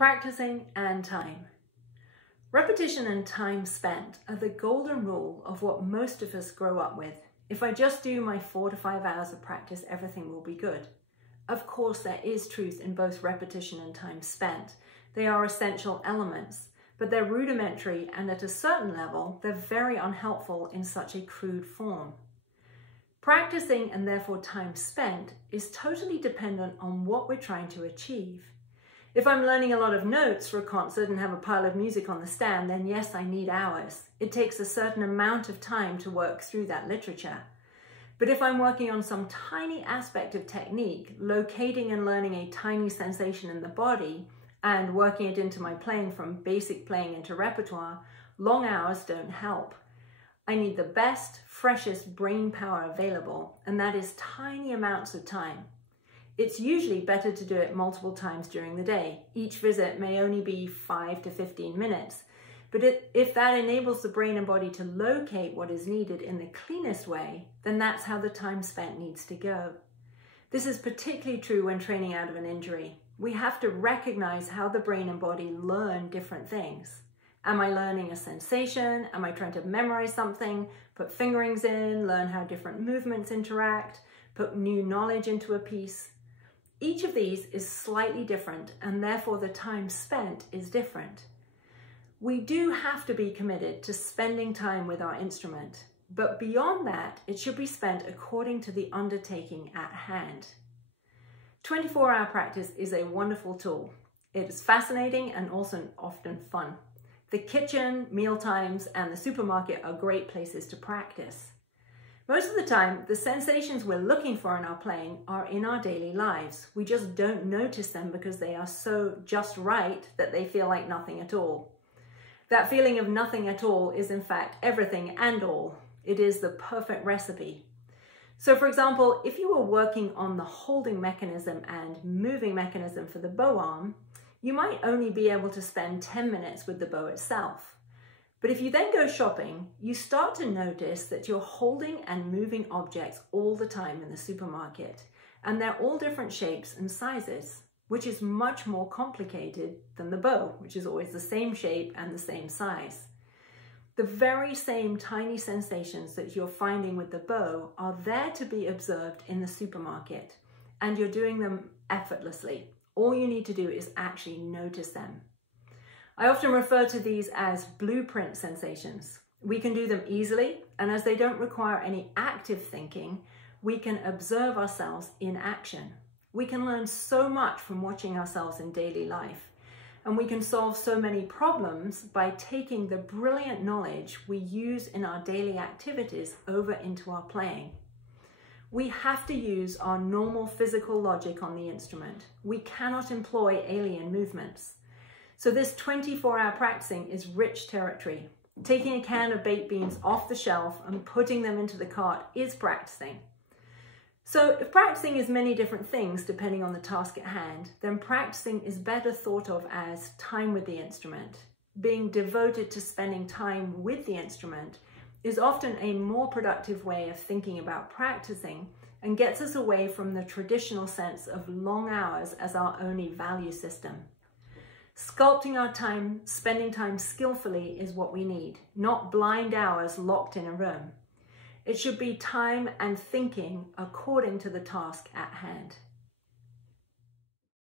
Practicing and time. Repetition and time spent are the golden rule of what most of us grow up with. If I just do my 4 to 5 hours of practice, everything will be good. Of course, there is truth in both repetition and time spent. They are essential elements, but they're rudimentary, and at a certain level, they're very unhelpful in such a crude form. Practicing and therefore time spent is totally dependent on what we're trying to achieve. If I'm learning a lot of notes for a concert and have a pile of music on the stand, then yes, I need hours. It takes a certain amount of time to work through that literature. But if I'm working on some tiny aspect of technique, locating and learning a tiny sensation in the body and working it into my playing from basic playing into repertoire, long hours don't help. I need the best, freshest brain power available, and that is tiny amounts of time. It's usually better to do it multiple times during the day. Each visit may only be 5 to 15 minutes, but if that enables the brain and body to locate what is needed in the cleanest way, then that's how the time spent needs to go. This is particularly true when training out of an injury. We have to recognize how the brain and body learn different things. Am I learning a sensation? Am I trying to memorize something? Put fingerings in, learn how different movements interact, put new knowledge into a piece. Each of these is slightly different, and therefore the time spent is different. We do have to be committed to spending time with our instrument, but beyond that, it should be spent according to the undertaking at hand. 24-hour practice is a wonderful tool. It is fascinating and also often fun. The kitchen, meal times, and the supermarket are great places to practice. Most of the time, the sensations we're looking for in our playing are in our daily lives. We just don't notice them because they are so just right that they feel like nothing at all. That feeling of nothing at all is in fact everything and all. It is the perfect recipe. So for example, if you were working on the holding mechanism and moving mechanism for the bow arm, you might only be able to spend 10 minutes with the bow itself. But if you then go shopping, you start to notice that you're holding and moving objects all the time in the supermarket, and they're all different shapes and sizes, which is much more complicated than the bow, which is always the same shape and the same size. The very same tiny sensations that you're finding with the bow are there to be observed in the supermarket, and you're doing them effortlessly. All you need to do is actually notice them. I often refer to these as blueprint sensations. We can do them easily, and as they don't require any active thinking, we can observe ourselves in action. We can learn so much from watching ourselves in daily life, and we can solve so many problems by taking the brilliant knowledge we use in our daily activities over into our playing. We have to use our normal physical logic on the instrument. We cannot employ alien movements. So this 24-hour practicing is rich territory. Taking a can of baked beans off the shelf and putting them into the cart is practicing. So if practicing is many different things depending on the task at hand, then practicing is better thought of as time with the instrument. Being devoted to spending time with the instrument is often a more productive way of thinking about practicing and gets us away from the traditional sense of long hours as our only value system. Sculpting our time, spending time skillfully is what we need, not blind hours locked in a room. It should be time and thinking according to the task at hand.